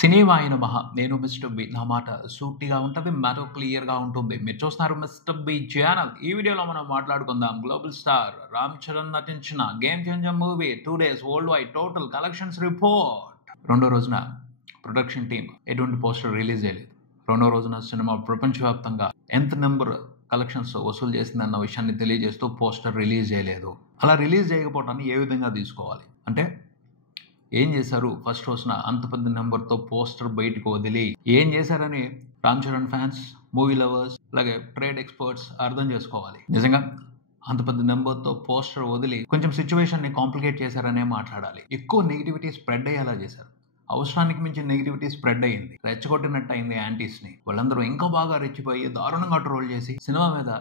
సినిమాయిన మహా నేను mister B. నా మాట సూటిగా ఉంటది. మ్యాటర్ క్లియర్‌గా ఉంటుంది. మీరు చూస్తున్నారు మిస్టర్ బి ఛానల్. ఈ వీడియోలో మనం మాట్లాడుకుందాం గ్లోబల్ స్టార్ రామ్ చరణ్ నటించిన game changer movie 2 days world wide total collections report. రెండో రోజున ప్రొడక్షన్ టీమ్ ఎటువంటి పోస్టర్ రిలీజ్ చేయలేదు. రెండో రోజున సినిమా ప్రపంచవ్యాప్తంగా ఎంత నెంబర్ కలెక్షన్స్ వసూలు చేసిందన్న విషయాన్ని తెలియజేస్తూ పోస్టర్ రిలీజ్ చేయలేదు. అలా రిలీజ్ చేయకపోవడాన్ని ఏ విధంగా తీసుకోవాలి అంటే ఏం చేశారు? ఫస్ట్ రోజున అంత పెద్ద నెంబర్తో పోస్టర్ బయటకు వదిలి ఏం చేశారని Ram Charan fans, movie lovers, అలాగే ట్రేడ్ ఎక్స్పర్ట్స్ అర్థం చేసుకోవాలి. నిజంగా అంత పెద్ద నెంబర్తో పోస్టర్ వదిలి కొంచెం సిచ్యువేషన్ని కాంప్లికేట్ చేశారనే మాట్లాడాలి. ఎక్కువ నెగిటివిటీ స్ప్రెడ్ అయ్యేలా చేశారు. అవసరానికి మించి నెగిటివిటీ స్ప్రెడ్ అయ్యింది. రెచ్చగొట్టినట్టు అయింది యాంటీస్ని. వాళ్ళందరూ ఇంకా బాగా రెచ్చిపోయి దారుణంగా ట్రోల్ చేసి సినిమా మీద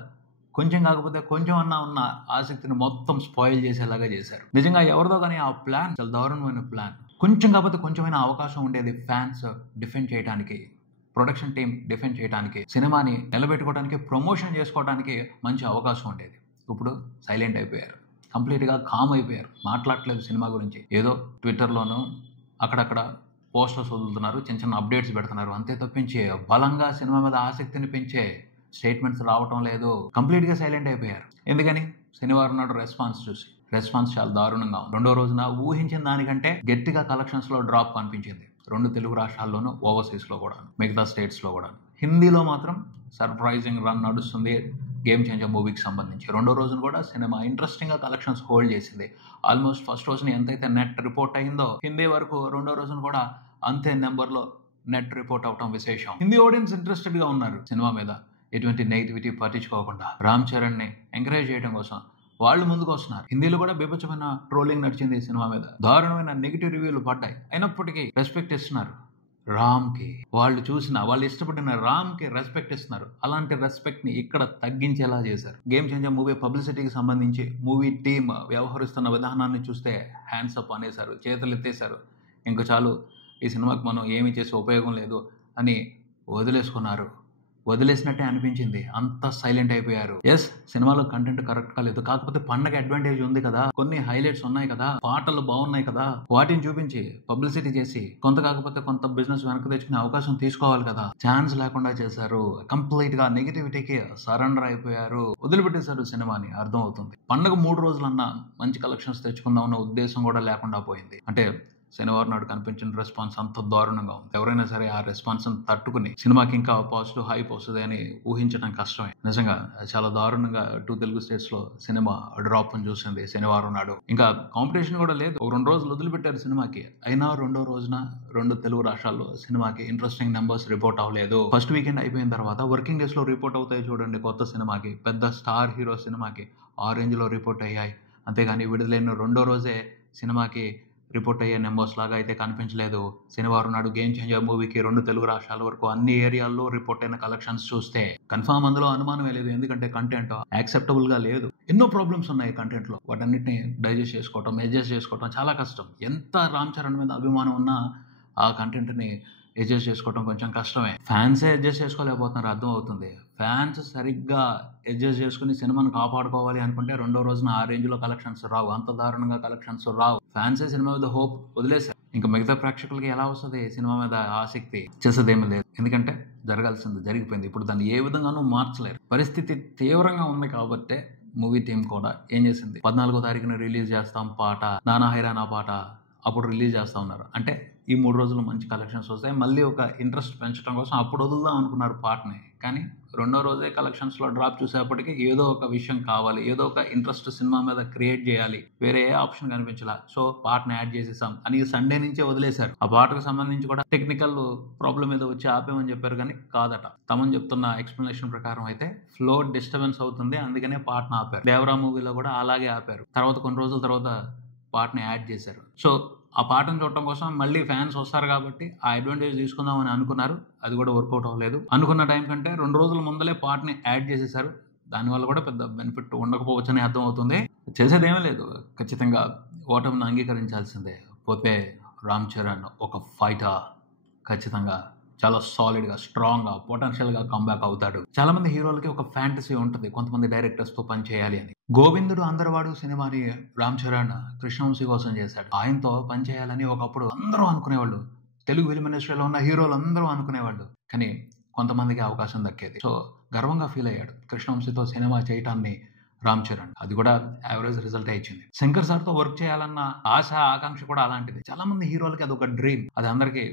కొంచెం కాకపోతే కొంచెం అన్నా ఉన్న ఆసక్తిని మొత్తం స్పాయిల్ చేసేలాగా చేశారు. నిజంగా ఎవరిదో కానీ ఆ ప్లాన్ చాలా దారుణమైన ప్లాన్. కొంచెం కాకపోతే కొంచెమైనా అవకాశం ఉండేది ఫ్యాన్స్ డిఫెండ్ చేయడానికి, ప్రొడక్షన్ టీం డిఫెండ్ చేయడానికి, సినిమాని నిలబెట్టుకోవడానికి, ప్రమోషన్ చేసుకోవడానికి మంచి అవకాశం ఉండేది. ఇప్పుడు సైలెంట్ అయిపోయారు. కంప్లీట్గా కామ్ అయిపోయారు. మాట్లాడట్లేదు సినిమా గురించి. ఏదో ట్విట్టర్లోనూ అక్కడక్కడ పోస్టర్స్ వదులుతున్నారు, చిన్న చిన్న అప్డేట్స్ పెడుతున్నారు. అంతే తప్పించి బలంగా సినిమా మీద ఆసక్తిని పెంచే స్టేట్మెంట్స్ రావటం లేదు. కంప్లీట్గా సైలెంట్ అయిపోయారు. ఎందుకని? శనివారం నాడు రెస్పాన్స్ చాలా దారుణంగా ఉంది. రెండో రోజున ఊహించిన దానికంటే గట్టిగా కలెక్షన్స్లో డ్రాప్ కనిపించింది. 2 తెలుగు రాష్ట్రాల్లోనూ, ఓవర్సీస్లో కూడా, మిగతా స్టేట్స్లో కూడా. హిందీలో మాత్రం సర్ప్రైజింగ్ రన్ నడుస్తుంది గేమ్ చేంజర్ మూవీకి సంబంధించి. రెండో రోజున కూడా సినిమా ఇంట్రెస్టింగ్గా కలెక్షన్స్ హోల్డ్ చేసింది. ఆల్మోస్ట్ ఫస్ట్ రోజున ఎంతైతే నెట్ రిపోర్ట్ అయిందో హిందీ వరకు రెండో రోజున కూడా అంతే నెంబర్లో నెట్ రిపోర్ట్ అవటం విశేషం. హిందీ ఆడియన్స్ ఇంట్రెస్టెడ్గా ఉన్నారు సినిమా మీద. ఎటువంటి నెగిటివిటీ పట్టించుకోకుండా రామ్ చరణ్ని ఎంకరేజ్ చేయడం కోసం వాళ్ళు ముందుకు వస్తున్నారు. హిందీలో కూడా బీభత్సమైన ట్రోలింగ్ నడిచింది ఈ సినిమా మీద. దారుణమైన నెగిటివ్ రివ్యూలు పడ్డాయి. అయినప్పటికీ రెస్పెక్ట్ ఇస్తున్నారు రామ్కి. వాళ్ళు ఇష్టపడిన రామ్కి రెస్పెక్ట్ ఇస్తున్నారు. అలాంటి రెస్పెక్ట్ని ఇక్కడ తగ్గించేలా చేశారు. గేమ్ చేంజర్ మూవీ పబ్లిసిటీకి సంబంధించి మూవీ టీమ్ వ్యవహరిస్తున్న విధానాన్ని చూస్తే హ్యాండ్స్ అప్ అనేశారు, చేతులు ఎత్తేశారు. ఇంక చాలు, ఈ సినిమాకి మనం ఏమీ చేసే ఉపయోగం లేదు అని వదిలేసినట్టే అనిపించింది. అంత సైలెంట్ అయిపోయారు. ఎస్, సినిమాలో కంటెంట్ కరెక్ట్గా లేదు, కాకపోతే పండగ అడ్వాంటేజ్ ఉంది కదా, కొన్ని హైలైట్స్ ఉన్నాయి కదా, పాటలు బాగున్నాయి కదా, వాటిని చూపించి పబ్లిసిటీ చేసి కొంత కాకపోతే కొంత బిజినెస్ వెనక్కి తెచ్చుకునే అవకాశం తీసుకోవాలి కదా. ఛాన్స్ లేకుండా చేశారు. కంప్లీట్ గా నెగిటివిటీకి సరెండర్ అయిపోయారు. వదిలిపెట్టేశారు సినిమాని. అర్థం అవుతుంది. పండగ 3 రోజులన్నా మంచి కలెక్షన్స్ తెచ్చుకుందాం అన్న ఉద్దేశం కూడా లేకుండా పోయింది. అంటే శనివారం నాడు కనిపించిన రెస్పాన్స్ అంత దారుణంగా ఉంది. ఎవరైనా సరే ఆ రెస్పాన్స్ తట్టుకుని సినిమాకి ఇంకా పాజిటివ్ హైప్ వస్తుంది అని ఊహించడం కష్టమే. నిజంగా చాలా దారుణంగా 2 తెలుగు స్టేట్స్ లో సినిమా డ్రాప్ అని చూసింది శనివారం నాడు. ఇంకా కాంపిటీషన్ కూడా లేదు. 2 రోజులు వదిలిపెట్టారు సినిమాకి. అయినా రెండో రోజున 2 తెలుగు రాష్ట్రాల్లో సినిమాకి ఇంట్రెస్టింగ్ నెంబర్స్ రిపోర్ట్ అవ్వలేదు. ఫస్ట్ వీకెండ్ అయిపోయిన తర్వాత వర్కింగ్ డేస్ లో రిపోర్ట్ అవుతాయి చూడండి. కొత్త సినిమాకి, పెద్ద స్టార్ హీరో సినిమాకి ఆ రేంజ్ లో రిపోర్ట్ అయ్యాయి. అంతేగాని విడుదలైన రెండో రోజే సినిమాకి రిపోర్ట్ అయ్యే నెంబర్స్ లాగా అయితే కనిపించలేదు. శనివారం నాడు గేమ్ చేంజర్ మూవీకి 2 తెలుగు రాష్ట్రాల వరకు అన్ని ఏరియాల్లో రిపోర్ట్ అయిన కలెక్షన్స్ చూస్తే కన్ఫర్మ్ అందులో అనుమానమే లేదు. ఎందుకంటే కంటెంట్ యాక్సెప్టబుల్ గా లేదు. ఎన్నో ప్రాబ్లమ్స్ ఉన్నాయి కంటెంట్ లో. వాటన్నిటిని డైజెస్ట్ చేసుకోవటం, అడ్జస్ట్ చేసుకోవటం చాలా కష్టం. ఎంత రామ్ చరణ్ మీద అభిమానం ఉన్నా ఆ కంటెంట్ ని అడ్జస్ట్ చేసుకోవడం కొంచెం కష్టమే. ఫ్యాన్సే అడ్జస్ట్ చేసుకోలేకపోతున్నారు. అర్థం అవుతుంది. ఫ్యాన్స్ సరిగ్గా అడ్జస్ట్ చేసుకుని సినిమాను కాపాడుకోవాలి అనుకుంటే రెండో రోజున ఆ రేంజ్ లో కలెక్షన్స్ రావు. అంత దారుణంగా కలెక్షన్స్ రావు. ఫ్యాన్సే సినిమా మీద హోప్ వదిలేశారు. ఇంకా మిగతా ప్రేక్షకులకి ఎలా వస్తుంది సినిమా మీద ఆసక్తి? చేసేదేమీ లేదు. ఎందుకంటే జరగాల్సింది జరిగిపోయింది. ఇప్పుడు దాన్ని ఏ విధంగానూ మార్చలేరు. పరిస్థితి తీవ్రంగా ఉంది కాబట్టి మూవీ టీం కూడా ఏం చేసింది, 14వ తారీఖున రిలీజ్ చేస్తాం పాట, నానా హైరానా పాట అప్పుడు రిలీజ్ చేస్తా ఉన్నారు. అంటే ఈ 3 రోజులు మంచి కలెక్షన్స్ వస్తాయి. మళ్ళీ ఒక ఇంట్రెస్ట్ పెంచడం కోసం అప్పుడు వదులుదాం అనుకున్నారు పాటని. కానీ రెండో రోజే కలెక్షన్స్లో డ్రాప్ చూసేప్పటికీ ఏదో ఒక విషయం కావాలి, ఏదో ఒక ఇంట్రెస్ట్ సినిమా మీద క్రియేట్ చేయాలి. వేరే ఏ ఆప్షన్ కనిపించలా. సో పాటను యాడ్ చేసేసాం అని సండే నుంచే వదిలేశారు. ఆ పాటకు సంబంధించి కూడా టెక్నికల్ ప్రాబ్లం ఏదో వచ్చి ఆపేమని చెప్పారు, కానీ కాదట. తమని చెప్తున్న ఎక్స్ప్లెనేషన్ ప్రకారం అయితే ఫ్లో డిస్టర్బెన్స్ అవుతుంది, అందుకనే పాటను ఆపారు. దేవరా మూవీలో కూడా అలాగే ఆపారు. తర్వాత కొన్ని రోజుల తర్వాత పాటని యాడ్ చేశారు. సో ఆ పాటను చూడటం కోసం మళ్ళీ ఫ్యాన్స్ వస్తారు కాబట్టి ఆ అడ్వాంటేజ్ తీసుకుందామని అనుకున్నారు. అది కూడా వర్కౌట్ అవ్వలేదు. అనుకున్న టైం కంటే 2 రోజుల ముందలే పాటని యాడ్ చేసేసారు. దానివల్ల కూడా పెద్ద బెనిఫిట్ ఉండకపోవచ్చని అర్థం అవుతుంది. చేసేదేమీ లేదు. ఖచ్చితంగా ఓటమిని అంగీకరించాల్సిందే. పోతే రామ్ చరణ్ ఒక ఫైటర్, ఖచ్చితంగా చాలా సాలిడ్గా, స్ట్రాంగ్గా, పొటెన్షియల్గా కంబ్యాక్ అవుతాడు. చాలా మంది హీరోలకి ఒక ఫ్యాంటసీ ఉంటుంది కొంతమంది డైరెక్టర్స్తో పని చేయాలి అని. గోవిందుడు అందరవాడు సినిమాని రామ్ చరణ్ కృష్ణవంశీ కోసం చేశాడు. ఆయనతో పని చేయాలని ఒకప్పుడు అందరూ అనుకునేవాళ్ళు. తెలుగు ఫిల్మ్ ఇండస్ట్రీలో ఉన్న హీరోలు అందరూ అనుకునేవాళ్ళు, కానీ కొంతమందికి అవకాశం దక్కేది. సో గర్వంగా ఫీల్ అయ్యాడు కృష్ణవంశీతో సినిమా చేయటాన్ని రామ్ చరణ్. అది కూడా యావరేజ్ రిజల్ట్ ఇచ్చింది. శంకర్ సార్తో వర్క్ చేయాలన్న ఆశ, ఆకాంక్ష కూడా అలాంటిది. చాలా మంది హీరోలకి అది ఒక డ్రీమ్, అది అందరికీ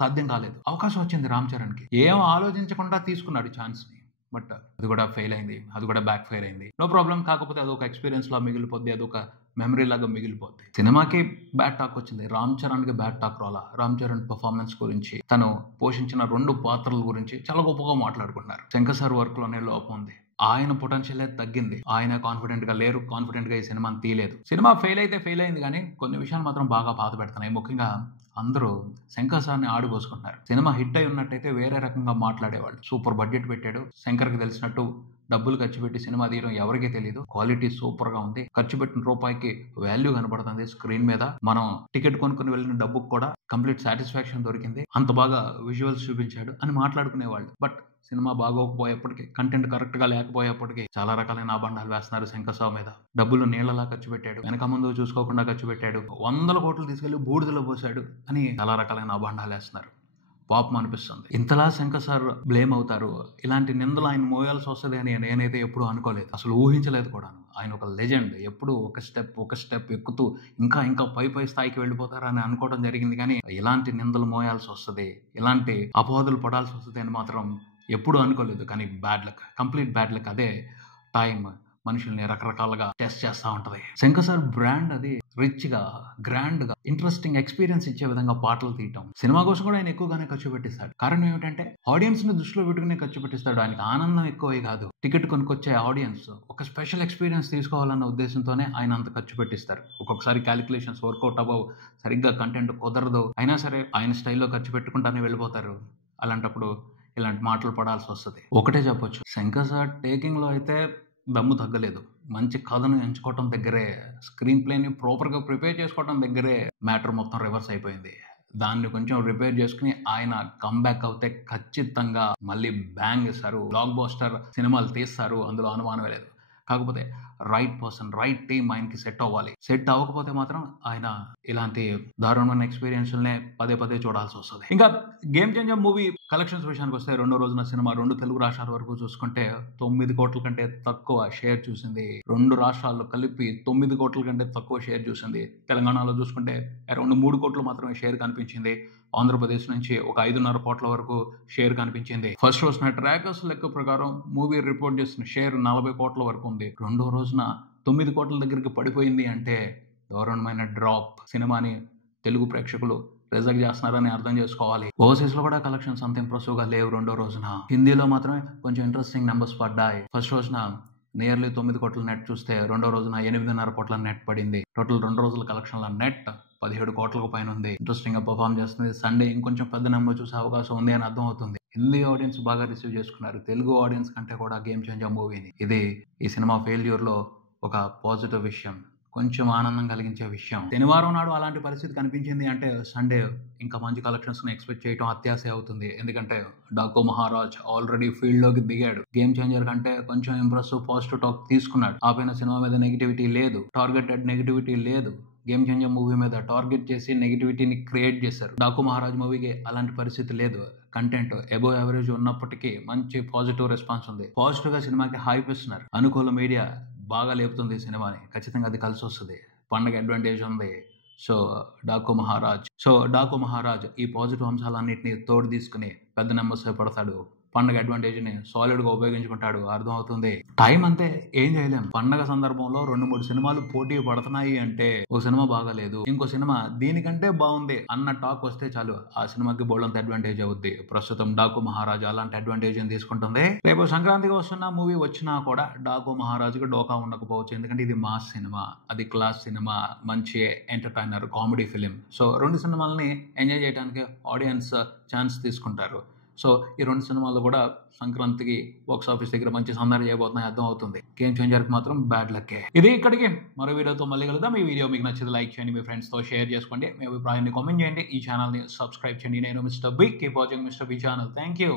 సాధ్యం కాలేదు. అవకాశం వచ్చింది రామ్ చరణ్కి, ఏం ఆలోచించకుండా తీసుకున్నాడు ఛాన్స్ ని. బట్ అది కూడా ఫెయిల్ అయింది, అది కూడా బ్యాక్ ఫైర్ అయింది. నో ప్రాబ్లం, కాకపోతే అదొక ఎక్స్పీరియన్స్ లా మిగిలిపోద్ది, అదొక మెమరీ లాగా మిగిలిపోద్ది. సినిమాకి బ్యాడ్ టాక్ వచ్చింది, రామ్ చరణ్ కి బ్యాడ్ టాక్ రాలా. రామ్ చరణ్ పర్ఫార్మెన్స్ గురించి, తను పోషించిన 2 పాత్రల గురించి చాలా గొప్పగా మాట్లాడుకుంటున్నారు. శంకర్ సార్ వర్క్ లోనే లోపం ఉంది, ఆయన పొటెన్షియలే తగ్గింది, ఆయన కాన్ఫిడెంట్ గా లేరు, కాన్ఫిడెంట్ గా ఈ సినిమాని తీయలేదు. సినిమా ఫెయిల్ అయితే ఫెయిల్ అయింది, కానీ కొన్ని విషయాలు మాత్రం బాగా బాధ పెడుతున్నాయి. ముఖ్యంగా అందరూ శంకర్ సార్ని ఆడిపోసుకుంటున్నారు. సినిమా హిట్ అయి ఉన్నట్టయితే వేరే రకంగా మాట్లాడేవాళ్ళు. సూపర్ బడ్జెట్ పెట్టాడు, శంకర్కి తెలిసినట్టు డబ్బులు ఖర్చు పెట్టి సినిమా తీయడం ఎవరికీ తెలియదు. క్వాలిటీ సూపర్ గా ఉంది, ఖర్చు పెట్టిన రూపాయికి వాల్యూ కనపడుతుంది స్క్రీన్ మీద. మనం టికెట్ కొనుక్కుని వెళ్ళిన డబ్బుకు కూడా కంప్లీట్ సాటిస్ఫాక్షన్ దొరికింది, అంత బాగా విజువల్స్ చూపించాడు అని మాట్లాడుకునేవాళ్ళు. బట్ సినిమా బాగోకపోయేప్పటికీ, కంటెంట్ కరెక్ట్ గా లేకపోయేప్పటికీ చాలా రకాలైన అబండాలు వేస్తున్నారు శంకర్ సార్ మీద. డబ్బులు నీళ్లలా ఖర్చు పెట్టాడు, వెనక ముందు చూసుకోకుండా ఖర్చు పెట్టాడు, 100 కోట్లు తీసుకెళ్లి బూడిదలో పోసాడు అని చాలా రకాలైన అబండాలు వేస్తున్నారు. పాపం అనిపిస్తుంది. ఇంతలా శంకర్ సార్ బ్లేమ్ అవుతారు, ఇలాంటి నిందలు ఆయన మోయాల్సి వస్తుంది అని నేనైతే ఎప్పుడు అనుకోలేదు, అసలు ఊహించలేదు కూడా. ఆయన ఒక లెజెండ్, ఎప్పుడు ఒక స్టెప్ ఎక్కుతూ ఇంకా పై స్థాయికి వెళ్ళిపోతారని అనుకోవడం జరిగింది. కానీ ఇలాంటి నిందలు మోయాల్సి వస్తుంది, ఇలాంటి అపవాదులు పడాల్సి వస్తుంది అని మాత్రం ఎప్పుడు అనుకోలేదు. కానీ bad luck, complete bad luck. అదే టైం మనుషుల్ని రకరకాలుగా టెస్ట్ చేస్తూ ఉంటది. శంకర్ సార్ బ్రాండ్ అది రిచ్ గా, గ్రాండ్ గా, ఇంట్రెస్టింగ్ ఎక్స్పీరియన్స్ ఇచ్చే విధంగా పాటలు తీయటం. సినిమా కోసం కూడా ఆయన ఎక్కువగానే ఖర్చు పెట్టిస్తాడు. కారణం ఏమిటంటే ఆడియన్స్ ని దృష్టిలో పెట్టుకునే ఖర్చు పెట్టిస్తాడు. ఆయనకి ఆనందం ఎక్కువే కాదు, టికెట్ కొనుక్కొచ్చే ఆడియన్స్ ఒక స్పెషల్ ఎక్స్పీరియన్స్ తీసుకోవాలన్న ఉద్దేశంతోనే ఆయన అంత ఖర్చు పెట్టిస్తారు. ఒక్కొక్కసారి క్యాలిక్యులేషన్స్ వర్కౌట్ అవ్వవు, సరిగ్గా కంటెంట్ కుదరదు, అయినా సరే ఆయన స్టైల్లో ఖర్చు పెట్టుకుంటానే వెళ్ళిపోతారు. అలాంటప్పుడు ఇలాంటి మాటలు పడాల్సి వస్తుంది. ఒకటే చెప్పొచ్చు, శంకర్ సార్ టేకింగ్ లో అయితే దమ్ము తగ్గలేదు. మంచి కథను ఎంచుకోవటం దగ్గరే, స్క్రీన్ ప్లేని ప్రాపర్గా ప్రిపేర్ చేసుకోవటం దగ్గరే మ్యాటర్ మొత్తం రివర్స్ అయిపోయింది. దాన్ని కొంచెం రిపేర్ చేసుకుని ఆయన కమ్బ్యాక్ అవుతే ఖచ్చితంగా మళ్ళీ బ్యాంగ్ ఇస్తారు, బ్లాక్ బస్టర్ సినిమాలు తీస్తారు, అందులో అనుమానమే లేదు. కాకపోతే రైట్ పర్సన్, రైట్ టీమ్ ఆయనకి సెట్ అవ్వాలి. సెట్ అవ్వకపోతే మాత్రం ఆయన ఇలాంటి దారుణమైన ఎక్స్పీరియన్స్లనే పదే చూడాల్సి వస్తుంది. ఇంకా గేమ్ చేంజర్ మూవీ కలెక్షన్స్ విషయానికి వస్తే, 2వ రోజున సినిమా 2 తెలుగు రాష్ట్రాల వరకు చూసుకుంటే 9 కోట్ల కంటే తక్కువ షేర్ చూసింది. 2 రాష్ట్రాల్లో కలిపి 9 కోట్ల కంటే తక్కువ షేర్ చూసింది. తెలంగాణలో చూసుకుంటే అరౌండ్ 3 కోట్లు మాత్రమే షేర్ కనిపించింది. ఆంధ్రప్రదేశ్ నుంచి ఒక 5.5 కోట్ల వరకు షేర్ కనిపించింది. ఫస్ట్ రోజున ట్రాకర్స్ లెక్క ప్రకారం మూవీ రిపోర్ట్ చేసిన షేర్ 40 కోట్ల వరకు ఉంది. 2వ రోజున 9 కోట్ల దగ్గరికి పడిపోయింది అంటే దారుణమైన డ్రాప్. సినిమాని తెలుగు ప్రేక్షకులు రిజెక్ట్ చేస్తున్నారని అర్థం చేసుకోవాలి. ఓవర్సీస్ లో కూడా కలెక్షన్స్ అంత ఇంప్రెసివ్ గా లేవు 2వ రోజున. హిందీలో మాత్రమే కొంచెం ఇంట్రెస్టింగ్ నెంబర్స్ పడ్డాయి. ఫస్ట్ రోజున నియర్లీ 9 కోట్ల నెట్ చూస్తే 2వ రోజున 8.5 కోట్ల నెట్ పడింది. టోటల్ 2 రోజుల కలెక్షన్ల నెట్ 17 కోట్లకు పైన ఉంది. ఇంట్రెస్టింగ్ గా పర్ఫామ్ చేస్తుంది. సండే ఇంకొంచెం పెద్ద నెంబర్ చూసే అవకాశం ఉంది అని అర్థం అవుతుంది. హిందీ ఆడియన్స్ బాగా రిసీవ్ చేసుకున్నారు, తెలుగు ఆడియన్స్ కంటే కూడా గేమ్ చేంజర్ మూవీని. ఇది ఈ సినిమా ఫెయిల్యూర్ లో ఒక పాజిటివ్ విషయం, కొంచెం ఆనందం కలిగించే విషయం. శనివారం నాడు అలాంటి పరిస్థితి కనిపించింది అంటే సండే ఇంకా మంచి కలెక్షన్స్ ఎక్స్పెక్ట్ చేయడం అత్యాశ అవుతుంది. ఎందుకంటే డాకో మహారాజ్ ఆల్రెడీ ఫీల్డ్ లోకి దిగాడు. గేమ్ చేంజర్ కంటే కొంచెం ఇంప్రెసివ్ పాజిటివ్ టాక్ తీసుకున్నాడు. ఆ పైన సినిమా మీద నెగిటివిటీ లేదు, టార్గెటెడ్ నెగిటివిటీ లేదు. గేమ్ చేంజర్ మూవీ మీద టార్గెట్ చేసి నెగిటివిటీని క్రియేట్ చేశారు. డాకు మహారాజ్ మూవీకి అలాంటి పరిస్థితి లేదు. కంటెంట్ అబోవ్ యావరేజ్ ఉన్నప్పటికీ మంచి పాజిటివ్ రెస్పాన్స్ ఉంది. పాజిటివ్ గా సినిమాకి హైప్ ఇస్తున్నారు. అనుకూల మీడియా బాగా లేపుతుంది సినిమాని. ఖచ్చితంగా అది కలిసి వస్తుంది. పండగ అడ్వాంటేజ్ ఉంది. సో డాకు మహారాజ్ ఈ పాజిటివ్ అంశాలన్నింటినీ తోడు తీసుకుని పెద్ద నెంబర్స్ పడతాడు. పండగ అడ్వాంటేజ్ ని సాలిడ్ గా ఉపయోగించుకుంటాడు, అర్థం అవుతుంది. టైం అంతే, ఏం చేయలేం. పండగ సందర్భంలో 2-3 సినిమాలు పోటీ పడుతున్నాయి అంటే ఒక సినిమా బాగాలేదు, ఇంకో సినిమా దీనికంటే బాగుంది అన్న టాక్ వస్తే చాలు, ఆ సినిమాకి బోల్డంత అడ్వాంటేజ్ అవుద్ది. ప్రస్తుతం డాకు మహారాజ్ అలాంటి అడ్వాంటేజ్ తీసుకుంటుంది. రేపు సంక్రాంతికి వస్తున్న మూవీ వచ్చినా కూడా డాకు మహారాజుకి డోకా ఉండకపోవచ్చు. ఎందుకంటే ఇది మాస్ సినిమా, అది క్లాస్ సినిమా, మంచి ఎంటర్టైనర్ కామెడీ ఫిలిం. సో 2 సినిమాలని ఎంజాయ్ చేయడానికి ఆడియన్స్ ఛాన్స్ తీసుకుంటారు. సో ఈ 2 సినిమాలు కూడా సంక్రాంతికి బాక్స్ ఆఫీస్ దగ్గర మంచి సందడి చేయబోతున్నాయి, అర్థం అవుతుంది. గేమ్ చేంజర్ కి మాత్రం బ్యాడ్ లక్కే. ఇది ఇక్కడికి, మరో వీడియోతో మళ్ళీ కలుద్దాం. ఈ వీడియో మీకు నచ్చితే లైక్ చేయండి, మీ ఫ్రెండ్స్ తో షేర్ చేసుకోండి, మీ అభిప్రాయాన్ని కామెంట్ చేయండి, ఈ ఛానల్ ని సబ్స్క్రైబ్ చేయండి. నేను mister B, keep watching mister B channel. Thank you.